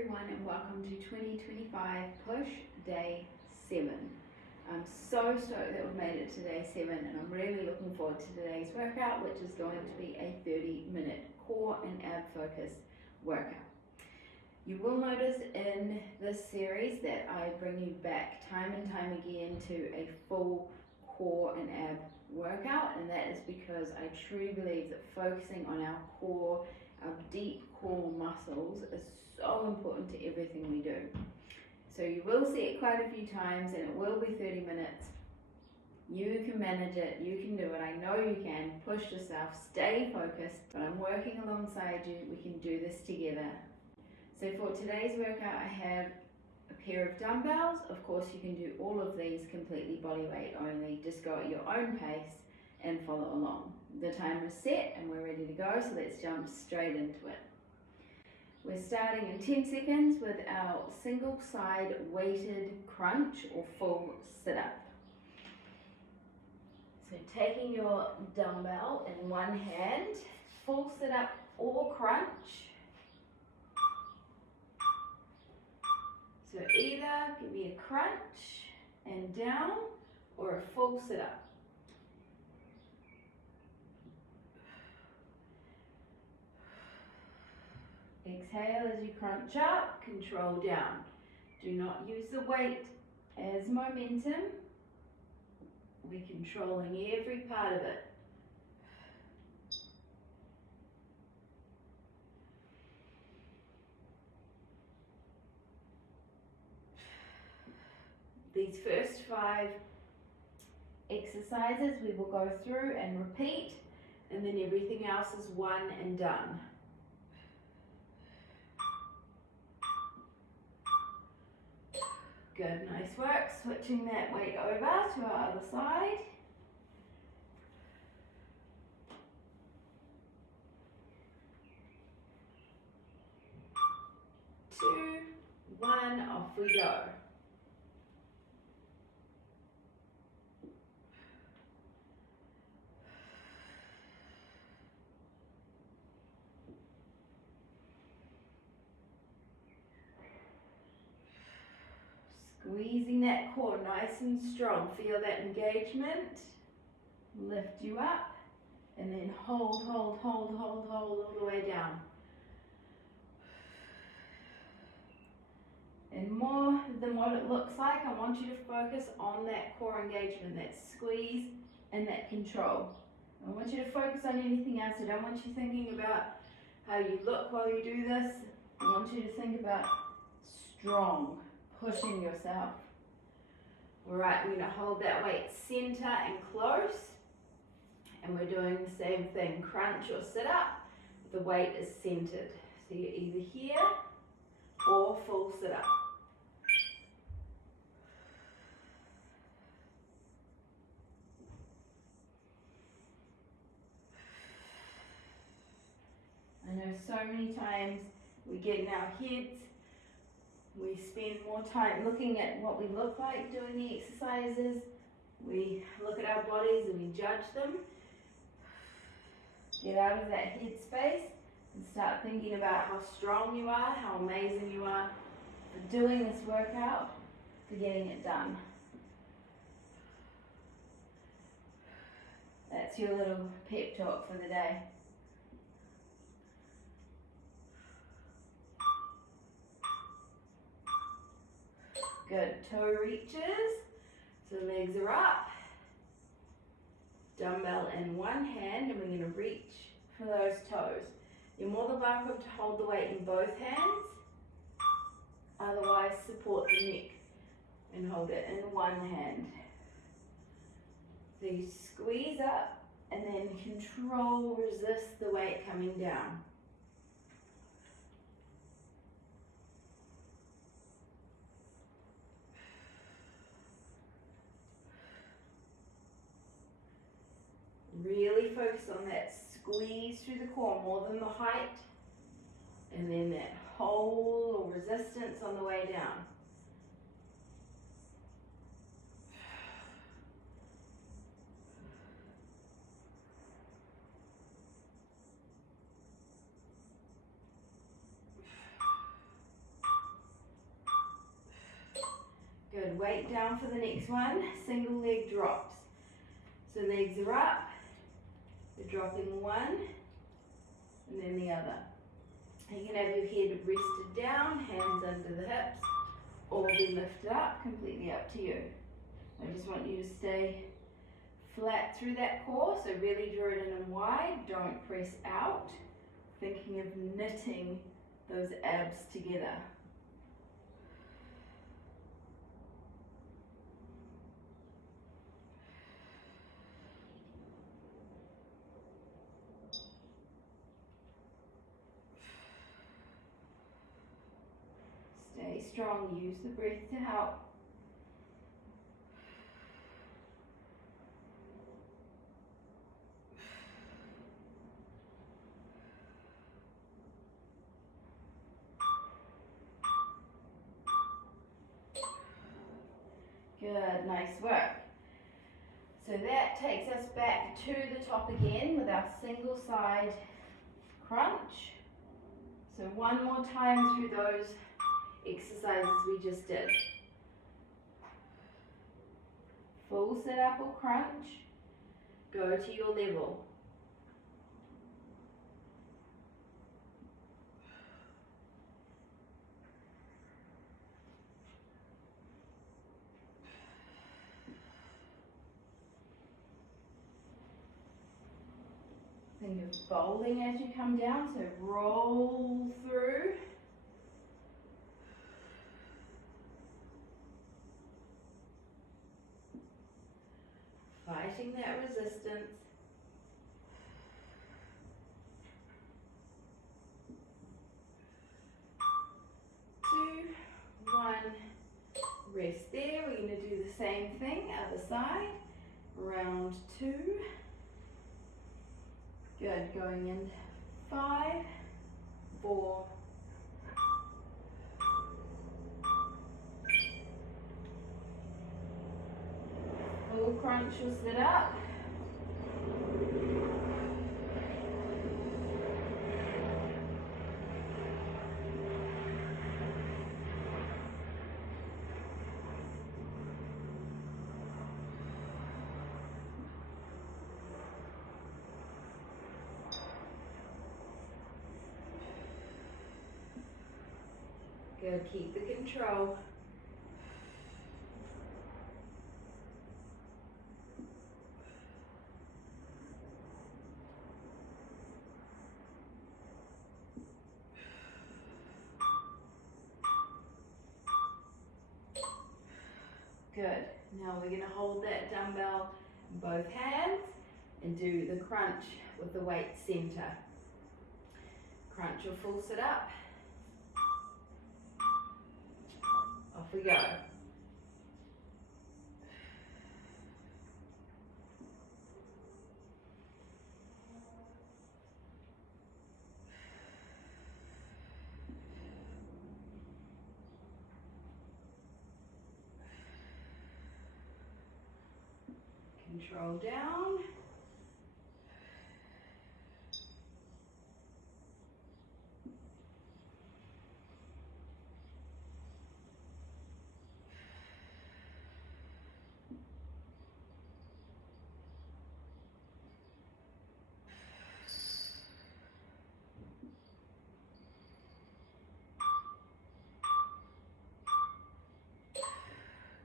everyone and welcome to 2025 Push Day 7. I'm so stoked that we've made it to Day 7 and I'm really looking forward to today's workout, which is going to be a 30-minute core and ab focus workout. You will notice in this series that I bring you back time and time again to a full core and ab workout, and that is because I truly believe that focusing on our core, our deep core muscles, is so important to everything we do. So you will see it quite a few times and it will be 30 minutes. You can manage it, you can do it, I know you can. Push yourself, stay focused, but I'm working alongside you. We can do this together. So for today's workout, I have a pair of dumbbells. Of course, you can do all of these completely body weight only. Just go at your own pace and follow along. The timer is set and we're ready to go, so let's jump straight into it. We're starting in 10 seconds with our single side weighted crunch or full sit-up. So taking your dumbbell in one hand, full sit-up or crunch. So either give me a crunch and down or a full sit-up. Exhale as you crunch up, control down. Do not use the weight as momentum. We're controlling every part of it. These first 5 exercises we will go through and repeat, and then everything else is one and done. Good, nice work. Switching that weight over to our other side. Two, one, off we go. Squeezing that core nice and strong. Feel that engagement. Lift you up and then hold all the way down. And more than what it looks like, I want you to focus on that core engagement, that squeeze and that control. I want you to focus on anything else. I don't want you thinking about how you look while you do this. I want you to think about strong, pushing yourself. All right, we're gonna hold that weight center and close. And we're doing the same thing, crunch or sit up. The weight is centered. So you're either here or full sit up. I know so many times we get in our heads, we spend more time looking at what we look like doing the exercises. We look at our bodies and we judge them. Get out of that head space and start thinking about how strong you are, how amazing you are for doing this workout, for getting it done. That's your little pep talk for the day. Good, toe reaches, so legs are up. Dumbbell in one hand, and we're going to reach for those toes. You're more than welcome to hold the weight in both hands. Otherwise, support the neck and hold it in one hand. So you squeeze up and then control, resist the weight coming down. Really focus on that squeeze through the core more than the height, and then that hold or resistance on the way down. weight down for the next one, single leg drops. So legs are up, you're dropping one, and then the other. You can have your head rested down, hands under the hips, or be lifted up, completely up to you. I just want you to stay flat through that core, so really draw it in and wide, don't press out, thinking of knitting those abs together. Stay strong, use the breath to help. Good, nice work. So that takes us back to the top again with our single side crunch. So one more time through those exercises we just did. Full sit up or crunch, go to your level. Think of bowling as you come down, so roll through. Fighting that resistance. Two, one, rest there. We're going to do the same thing, other side. Round two. Good, going in 5, 4, full crunch will sit up. Good, keep the control. Good, now we're going to hold that dumbbell in both hands and do the crunch with the weight center. Crunch your full sit up. Off we go. Control down.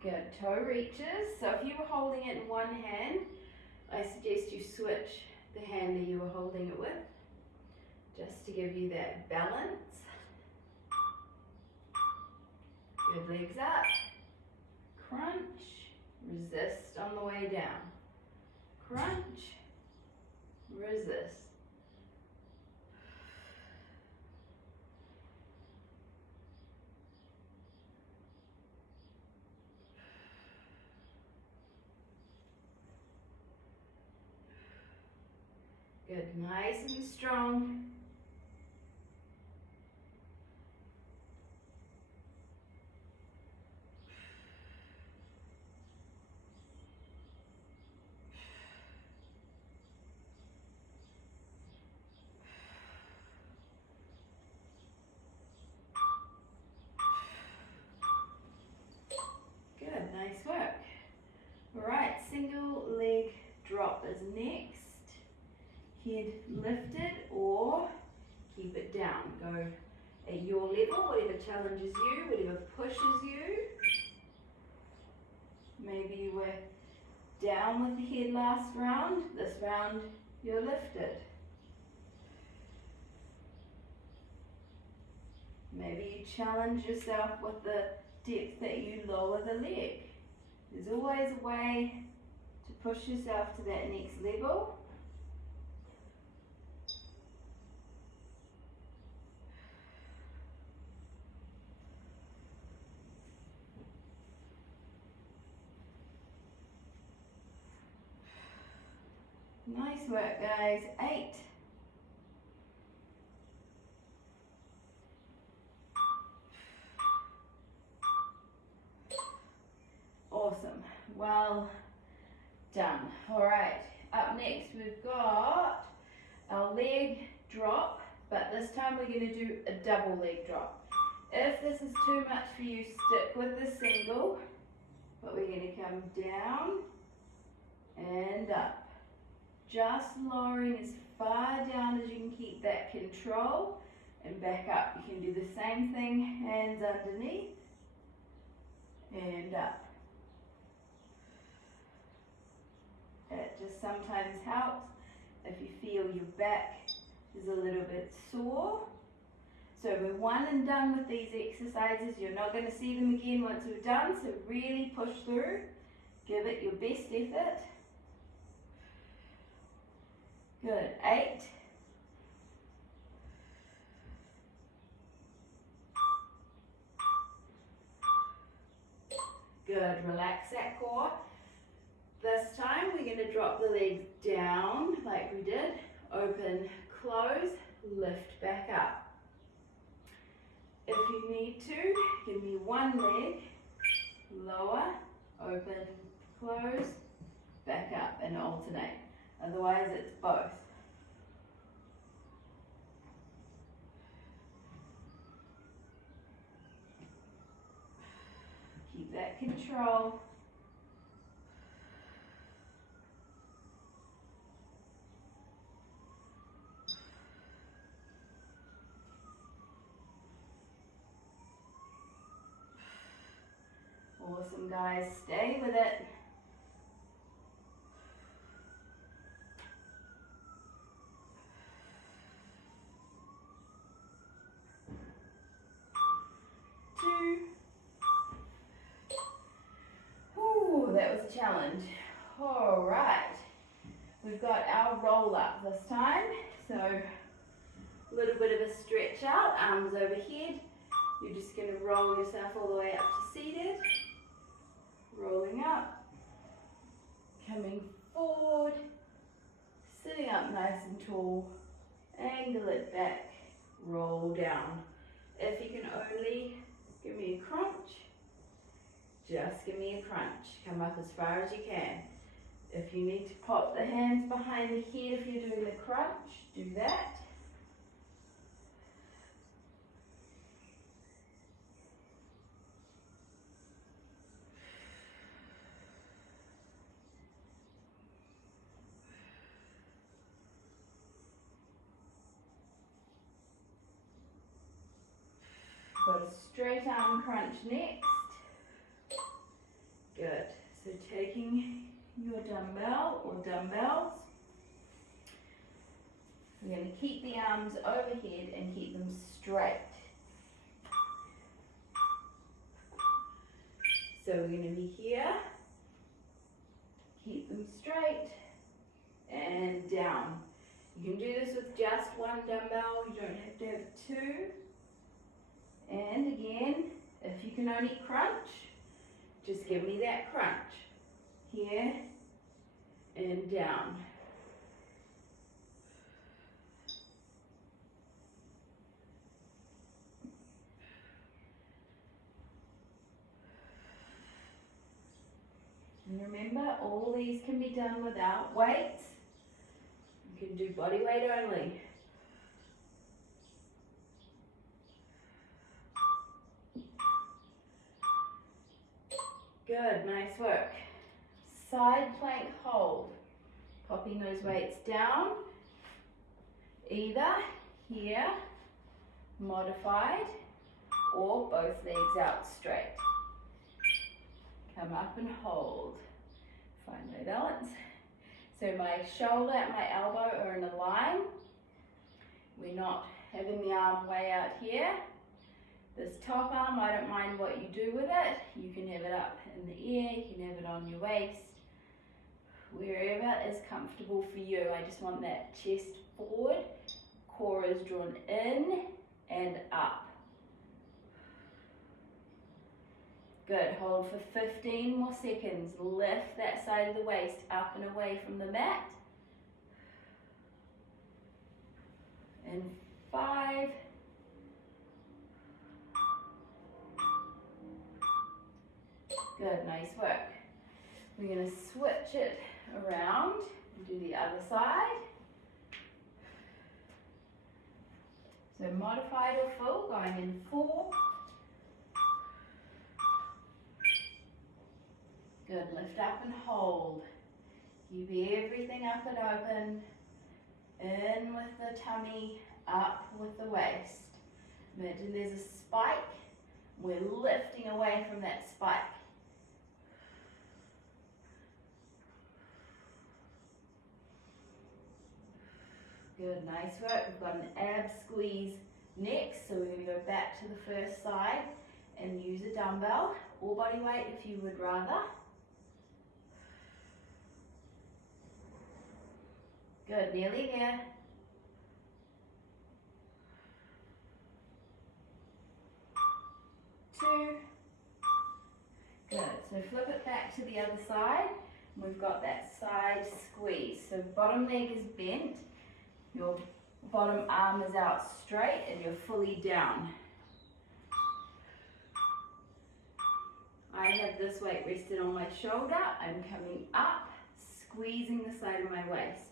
Good, toe reaches. So if you were holding it in one hand, I suggest you switch the hand that you were holding it with, just to give you that balance. Good, legs up. Crunch, resist on the way down. Crunch, resist. Good, nice and strong. Good, level, whatever challenges you, whatever pushes you. Maybe you were down with the head last round. This round, you're lifted. Maybe you challenge yourself with the depth that you lower the leg. There's always a way to push yourself to that next level. Nice work, guys. 8. Awesome. Well done. All right. Up next, we've got our leg drop, but this time we're going to do a double leg drop. If this is too much for you, stick with the single, but we're going to come down and up. Just lowering as far down as you can keep that control, and back up. You can do the same thing, hands underneath and up. It just sometimes helps if you feel your back is a little bit sore. So we're one and done with these exercises. You're not going to see them again once we're done, so really push through. Give it your best effort. Good. 8. Good. Relax that core. This time we're going to drop the legs down like we did. Open, close, lift back up. If you need to, give me one leg, lower, open, close, back up, and alternate. Otherwise it's both. Keep that control. Awesome, guys. Stay with it. Ooh, that was a challenge. All right. We've got our roll up this time. So a little bit of a stretch out, arms overhead. You're just going to roll yourself all the way up to seated. Rolling up, coming forward, sitting up nice and tall, angle it back, roll down. If you can only give me a crunch, just give me a crunch. Come up as far as you can. If you need to pop the hands behind the head if you're doing the crunch, do that. Got a straight arm crunch next. Good. So taking your dumbbell or dumbbells, we're going to keep the arms overhead and keep them straight. So we're going to be here, keep them straight, and down. You can do this with just one dumbbell, you don't have to have 2. And again, if you can only crunch, just give me that crunch. Here and down. And remember, all these can be done without weights. You can do body weight only. Good, nice work. Side plank hold. Popping those weights down. Either here, modified, or both legs out straight. Come up and hold. Find my balance. So my shoulder and my elbow are in a line. We're not having the arm way out here. This top arm, I don't mind what you do with it. You can have it up in the air, you can have it on your waist, wherever is comfortable for you. I just want that chest forward, core is drawn in and up. Good, hold for 15 more seconds. Lift that side of the waist up and away from the mat. And 5. Good, nice work. We're going to switch it around and do the other side. So modified or full, going in 4. Good, lift up and hold. Keep everything up and open. In with the tummy, up with the waist. Imagine there's a spike. We're lifting away from that spike. Good, nice work. We've got an ab squeeze next, so we're going to go back to the first side and use a dumbbell or body weight if you would rather. Good, nearly there. Two. Good, so flip it back to the other side. We've got that side squeeze. So bottom leg is bent, your bottom arm is out straight and you're fully down. I have this weight rested on my shoulder. I'm coming up, squeezing the side of my waist.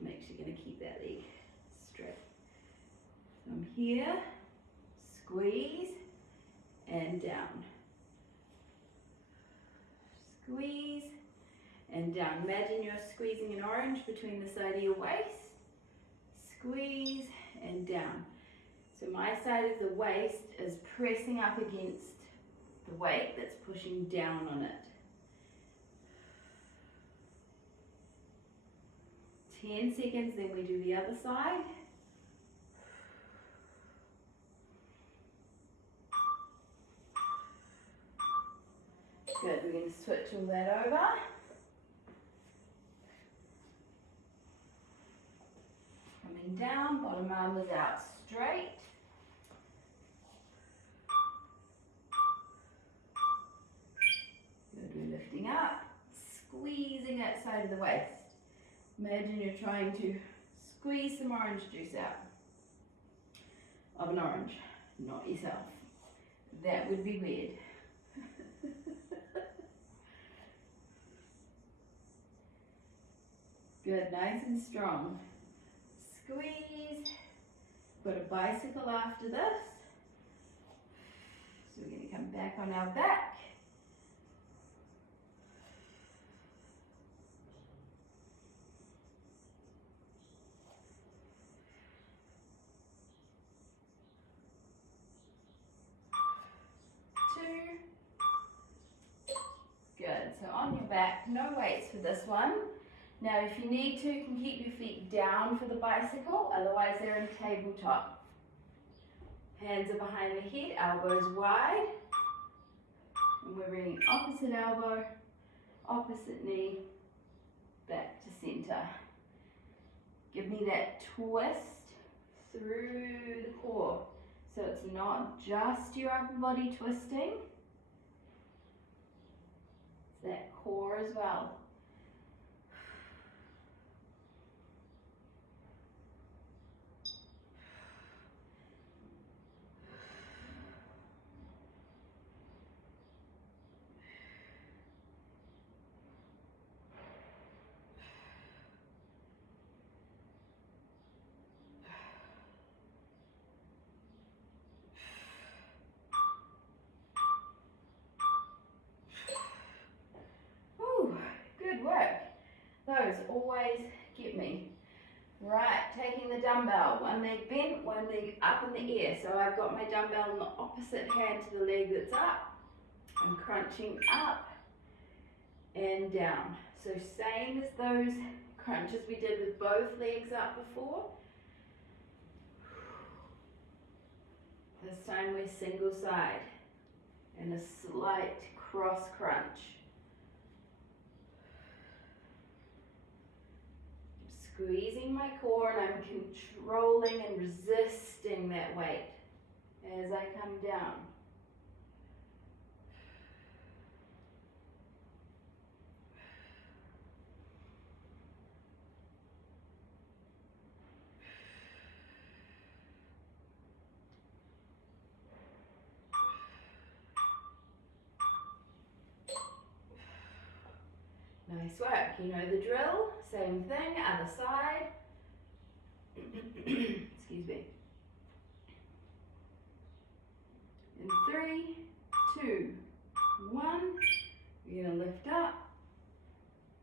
I'm actually going to keep that leg straight. So I'm here, squeeze, and down. Squeeze, and down. Imagine you're squeezing an orange between the side of your waist. Squeeze, and down. So my side of the waist is pressing up against the weight that's pushing down on it. 10 seconds, then we do the other side. Good, we're going to switch all that over. Coming down, bottom arm is out straight. Good, we're lifting up, squeezing that side of the waist. Imagine you're trying to squeeze some orange juice out of an orange, not yourself. That would be weird. Good, nice and strong. Squeeze. Got a bicycle after this. So we're going to come back on our back. Good, so on your back, no weights for this one. Now if you need to, you can keep your feet down for the bicycle, otherwise they're in tabletop. Hands are behind the head, elbows wide. And we're bringing opposite elbow, opposite knee, back to center. Give me that twist through the core. So it's not just your upper body twisting, it's that core as well. dumbbell, one leg bent, one leg up in the air. So I've got my dumbbell in the opposite hand to the leg that's up. I'm crunching up and down. So same as those crunches we did with both legs up before. This time we're single side and a slight cross crunch. Squeezing my core, and I'm controlling and resisting that weight as I come down. Nice work. You know the drill. Same thing, other side. Excuse me. In 3, 2, 1. You're going to lift up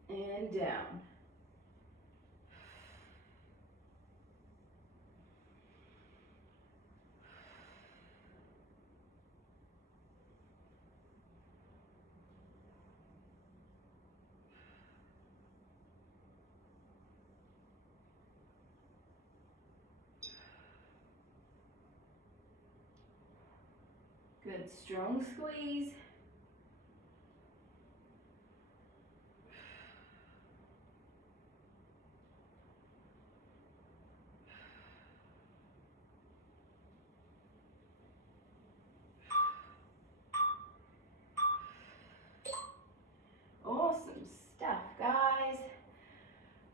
and down. Good, strong squeeze. Awesome stuff, guys.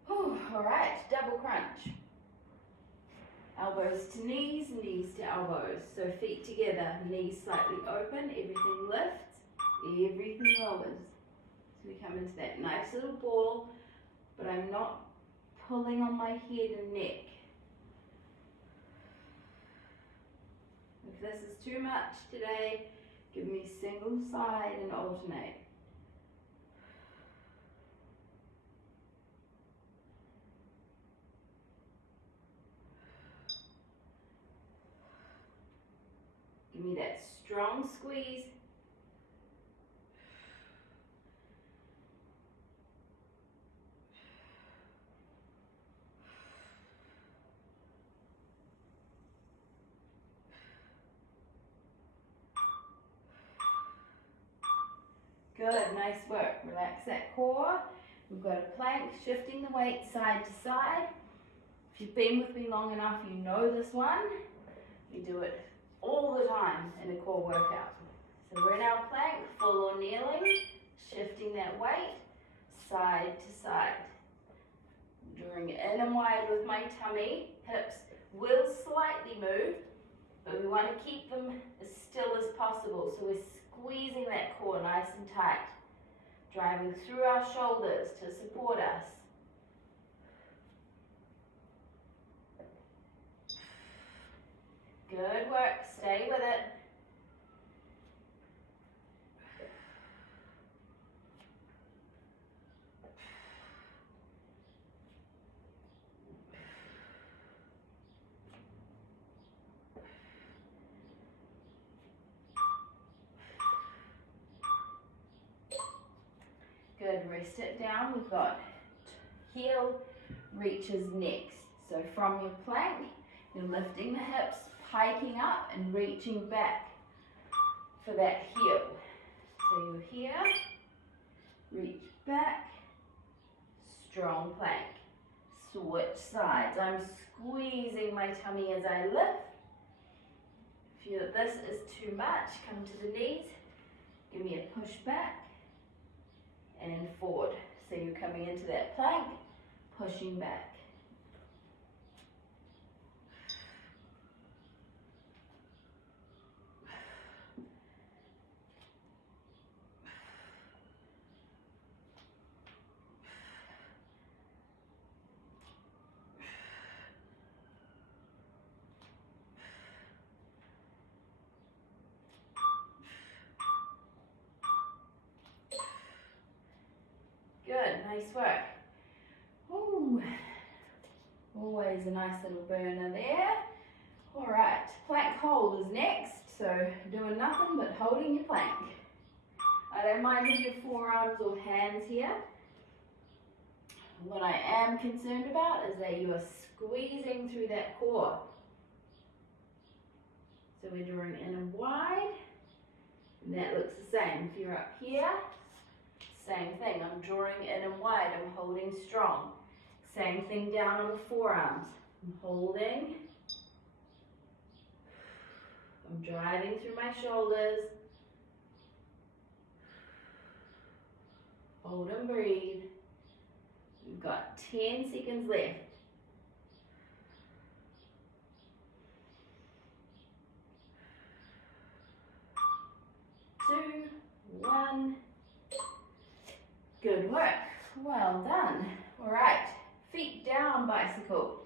Whew, all right, double crunch. Elbows to knees, knees to elbows. So feet together, knees slightly open, everything lifts, everything lowers. So we come into that nice little ball, but I'm not pulling on my head and neck. If this is too much today, give me single side and alternate. Give me that strong squeeze. Good, nice work. Relax that core. We've got a plank, shifting the weight side to side. If you've been with me long enough, you know this one. We do it all the time in a core workout. So we're in our plank, full or kneeling, shifting that weight side to side. Drawing in and wide with my tummy. Hips will slightly move, but we want to keep them as still as possible. So we're squeezing that core nice and tight, driving through our shoulders to support us. Good work, stay with it. Good, rest it down. We've got heel reaches next. So from your plank, you're lifting the hips, hiking up and reaching back for that heel. So you're here, reach back, strong plank. Switch sides. I'm squeezing my tummy as I lift. If you feel this is too much, come to the knees, give me a push back and forward. So you're coming into that plank, pushing back. Good, nice work. Ooh. Always There's a nice little burner there. Alright, plank hold is next, so doing nothing but holding your plank. I don't mind if your forearms or hands here. What I am concerned about is that you are squeezing through that core. So we're drawing in and wide, and that looks the same. If you're up here, same thing. I'm drawing in and wide, I'm holding strong. Same thing down on the forearms. I'm holding. I'm driving through my shoulders. Hold and breathe. We've got 10 seconds left. 2, 1. Good work. Well done. All right, feet down bicycle.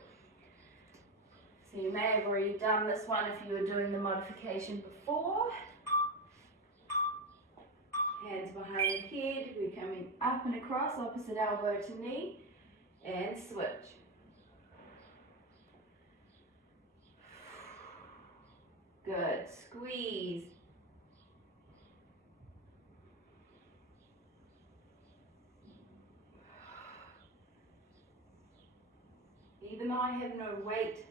So you may have already done this one if you were doing the modification before. Hands behind the head, we're coming up and across, opposite elbow to knee, and switch. Good, squeeze. Even though I have no weight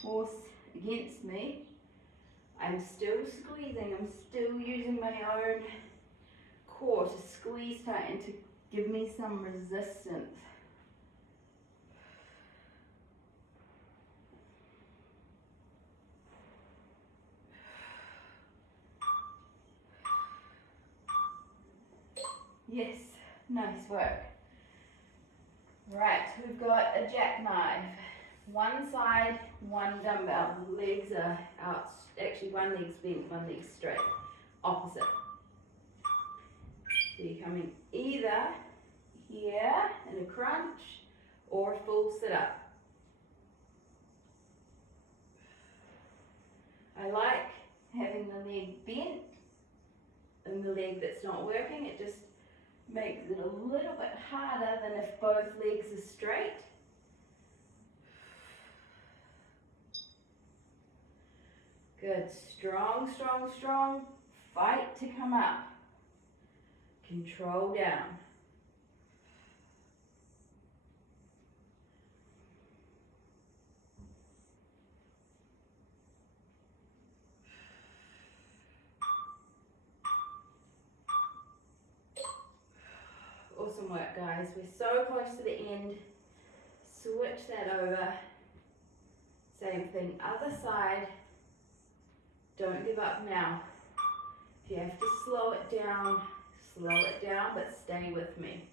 force against me, I'm still squeezing, I'm still using my own core to squeeze tight and to give me some resistance. Yes, nice work. Right, we've got a jackknife. One side, one dumbbell. Legs are out, actually one leg's bent, one leg's straight. Opposite. So you're coming either here in a crunch or a full sit-up. I like having the leg bent and the leg that's not working. It just makes it a little bit harder than if both legs are straight. Good, strong, strong, strong. Fight to come up. Control down. Awesome work, guys. We're so close to the end. Switch that over. Same thing, other side. Don't give up now. If you have to slow it down, but stay with me.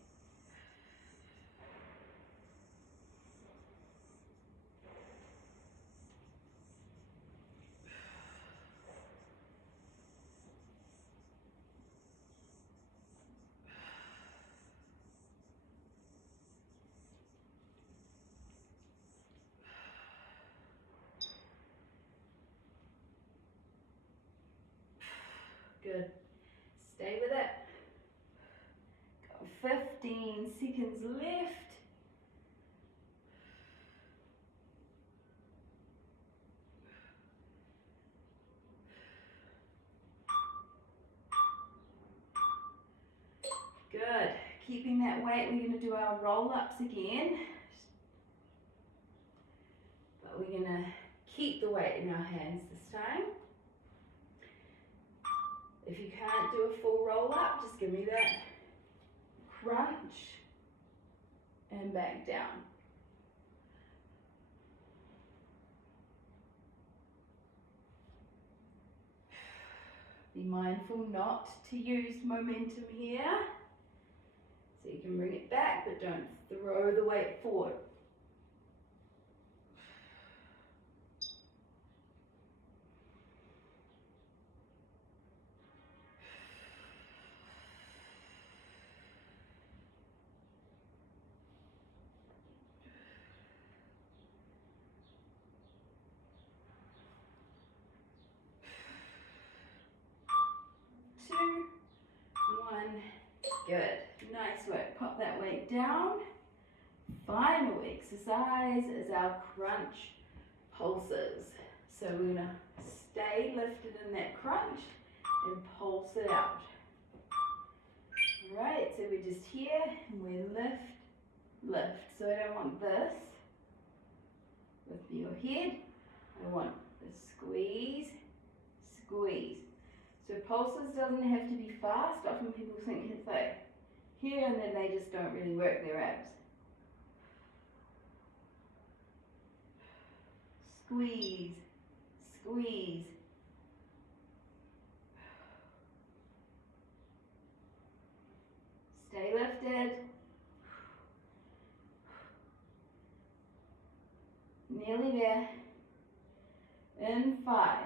Good. Stay with it. Got 15 seconds left. Good. Keeping that weight, we're going to do our roll-ups again. But we're going to keep the weight in our hands this time. If you can't do a full roll up, just give me that crunch and back down. Be mindful not to use momentum here. So you can bring it back, but don't throw the weight forward. Good. Nice work. Pop that weight down. final exercise is our crunch pulses. So we're gonna stay lifted in that crunch and pulse it out. Alright, so we're just here and we lift, lift. So I don't want this with your head. I want the squeeze, squeeze. So pulses doesn't have to be fast. Often people think it's like here and then they just don't really work their abs. Squeeze, squeeze. Stay lifted. Nearly there. In 5.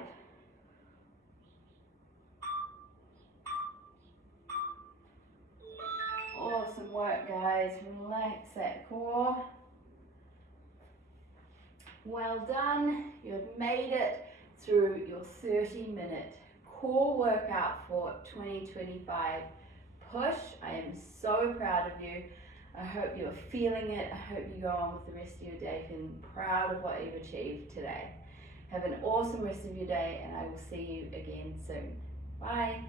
Awesome work, guys. Relax that core. Well done. You've made it through your 30-minute core workout for 2025 push. I am so proud of you. I hope you're feeling it. I hope you go on with the rest of your day feeling proud of what you've achieved today. Have an awesome rest of your day, and I will see you again soon. Bye.